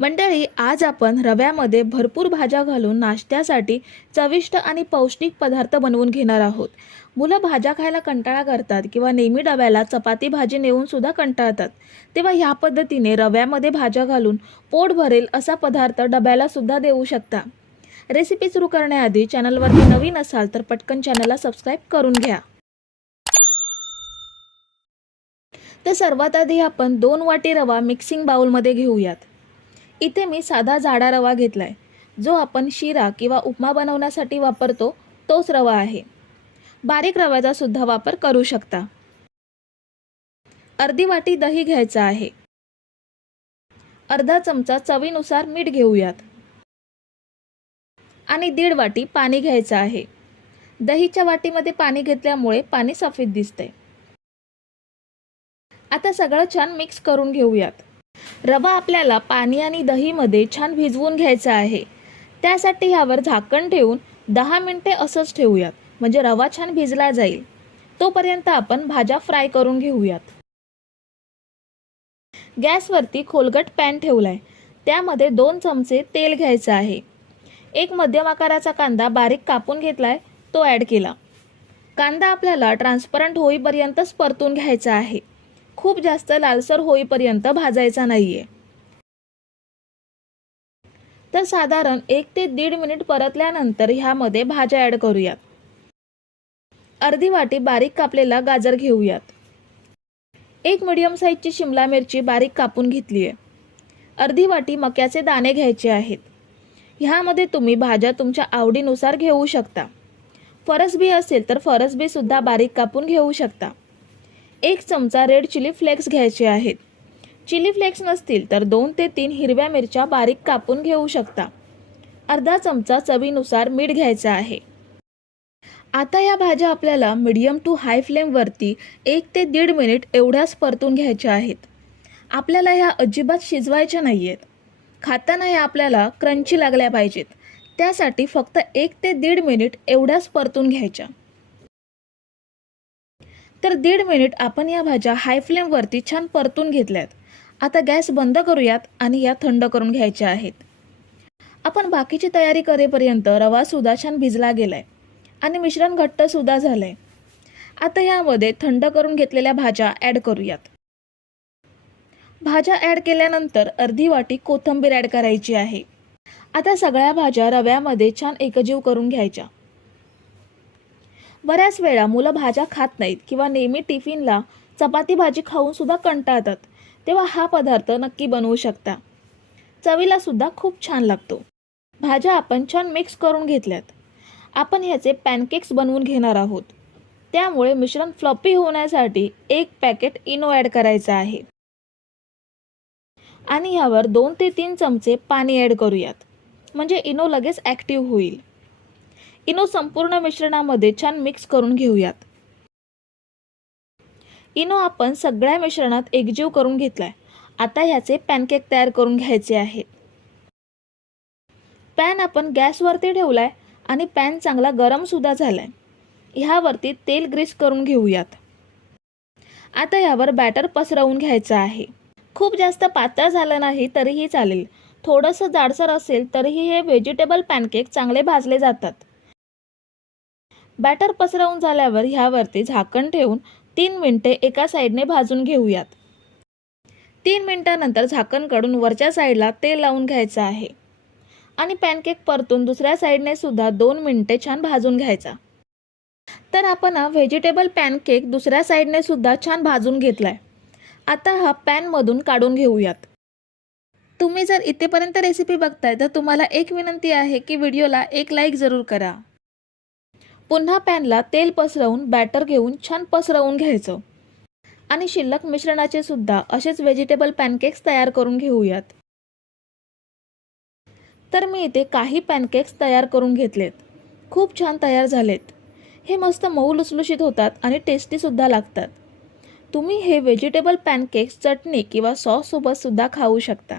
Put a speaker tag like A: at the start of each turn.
A: मंडळी आज आपण रव्यामध्ये भरपूर भाज्या घालून नाश्त्यासाठी चविष्ट आणि पौष्टिक पदार्थ बनवून घेणार आहोत. मुलं भाज्या खायला कंटाळा करतात किंवा नेहमी डब्याला चपाती भाजी नेऊन सुद्धा कंटाळतात. तेव्हा ह्या पद्धतीने रव्यामध्ये भाज्या घालून पोट भरेल असा पदार्थ डब्याला सुद्धा देऊ शकता. रेसिपी सुरू करण्याआधी चॅनलवरती नवीन असाल तर पटकन चॅनलला सबस्क्राईब करून घ्या. तर सर्वात आधी आपण दोन वाटी रवा मिक्सिंग बाउलमध्ये घेऊयात. इथे मी साधा जाडा रवा घेतला आहे जो आपण शिरा किंवा उपमा बनवण्यासाठी वापरतो तोच रवा आहे. बारीक रव्याचा सुद्धा वापर करू शकता. अर्धी वाटी दही घ्यायचं आहे. अर्धा चमचा चवीनुसार मीठ घेऊयात. आणि दीड वाटी पाणी घ्यायचं आहे. दहीच्या वाटीमध्ये पाणी घेतल्यामुळे पाणी सफेद दिसते आता सगळं छान मिक्स करून घेऊयात. रवा आपल्याला पाणी आणि दहीमध्ये छान भिजवून घ्यायचा आहे. त्यासाठी ह्यावर झाकण ठेवून दहा मिनटे असंच ठेवूयात म्हणजे रवा छान भिजला जाईल. तोपर्यंत आपण भाज्या फ्राय करून घेऊयात. गॅसवरती खोलगट पॅन ठेवलाय त्यामध्ये दोन चमचे तेल घ्यायचं आहे. एक मध्यम आकाराचा कांदा बारीक कापून घेतलाय तो ॲड केला. कांदा आपल्याला ट्रान्सपरंट होईपर्यंतच परतून घ्यायचा आहे. खूप जास्त लालसर होईपर्यंत भाजायचा नाहीये. तर साधारण एक ते दीड मिनिट परतल्यानंतर ह्यामध्ये भाज्या ॲड करूयात. अर्धी वाटी बारीक कापलेला गाजर घेऊयात. एक मिडियम साईजची शिमला मिरची बारीक कापून घेतली आहे अर्धी वाटी मक्याचे दाणे घ्यायचे आहेत. ह्यामध्ये तुम्ही भाज्या तुमच्या आवडीनुसार घेऊ शकता. फरसबी असेल तर फरसबी सुद्धा बारीक कापून घेऊ शकता. एक चमचा रेड चिली फ्लेक्स घ्यायचे आहेत. चिली फ्लेक्स नसतील तर दोन ते तीन हिरव्या मिरच्या बारीक कापून घेऊ शकता. अर्धा चमचा चवीनुसार मीठ घ्यायचं आहे. आता या भाज्या आपल्याला मिडियम टू हाय फ्लेमवरती एक ते दीड मिनिट एवढ्याच परतून घ्यायच्या आहेत. आपल्याला ह्या अजिबात शिजवायच्या नाही आहेत खाताना या आपल्याला क्रंची लागल्या पाहिजेत. त्यासाठी फक्त एक ते दीड मिनिट एवढ्याच परतून घ्यायच्या. तर दीड मिनिट आपण या भाज्या हाय फ्लेमवरती छान परतून घेतल्यात. आता गॅस बंद करूयात आणि या थंड करून घ्यायच्या आहेत. आपण बाकीची तयारी करेपर्यंत रवा सुद्धा छान भिजला गेलाय आणि मिश्रण घट्ट सुद्धा झालंय. आता यामध्ये थंड करून घेतलेल्या भाज्या ॲड करूयात. भाज्या ॲड केल्यानंतर अर्धी वाटी कोथिंबीर ॲड करायची आहे. आता सगळ्या भाज्या रव्यामध्ये छान एकजीव करून घ्यायच्या. बऱ्याच वेळा मुलं भाज्या खात नाहीत किंवा नेहमी टिफिनला चपाती भाजी खाऊन सुद्धा कंटाळतात तेव्हा हा पदार्थ नक्की बनवू शकता. चवीला सुद्धा खूप छान लागतो. भाज्या आपण छान मिक्स करून घेतल्यात. आपण ह्याचे पॅनकेक्स बनवून घेणार आहोत. त्यामुळे मिश्रण फ्लॉपी होण्यासाठी एक पॅकेट इनो ॲड करायचं आहे. आणि ह्यावर दोन ते तीन चमचे पाणी ॲड करूयात. म्हणजे इनो लगेच ॲक्टिव्ह होईल. इनो संपूर्ण मिश्रणामध्ये छान मिक्स करून घेऊयात. इनो आपण सगळ्या मिश्रणात एकजीव करून घेतलाय. आता ह्याचे पॅनकेक तयार करून घ्यायचे आहेत पॅन आपण गॅसवरती ठेवलाय आणि पॅन चांगला गरम सुद्धा झालाय. ह्यावरती तेल ग्रीस करून घेऊयात. आता ह्यावर बॅटर पसरवून घ्यायचं आहे. खूप जास्त पातळ झालं नाही तरीही चालेल. थोडंसं जाडसर असेल तरीही हे व्हेजिटेबल पॅनकेक चांगले भाजले जातात. बॅटर पसरवून झाल्यावर ह्यावरती झाकण ठेवून तीन मिनटे एका साईडने भाजून घेऊयात. तीन मिनटानंतर झाकण काढून वरच्या साईडला तेल लावून घ्यायचं आहे. आणि पॅनकेक परतून दुसऱ्या साईडने सुद्धा दोन मिनिटे छान भाजून घ्यायचा. तर आपण हा व्हेजिटेबल पॅनकेक दुसऱ्या साईडने सुद्धा छान भाजून घेतलाय. आता हा पॅनमधून काढून घेऊयात. तुम्ही जर इथेपर्यंत रेसिपी बघताय तर तुम्हाला एक विनंती आहे की व्हिडिओला एक लाईक जरूर करा. पुन्हा पॅनला तेल पसरवून बॅटर घेऊन छान पसरवून घ्यायचं. आणि शिल्लक मिश्रणाचे सुद्धा असेच व्हेजिटेबल पॅनकेक्स तयार करून घेऊयात. तर मी इथे काही पॅनकेक्स तयार करून घेतलेत. खूप छान तयार झालेत. हे मस्त मऊ लुसलुशीत होतात आणि टेस्टीसुद्धा लागतात. तुम्ही हे व्हेजिटेबल पॅनकेक्स चटणी किंवा सॉससोबत सुद्धा खाऊ शकता.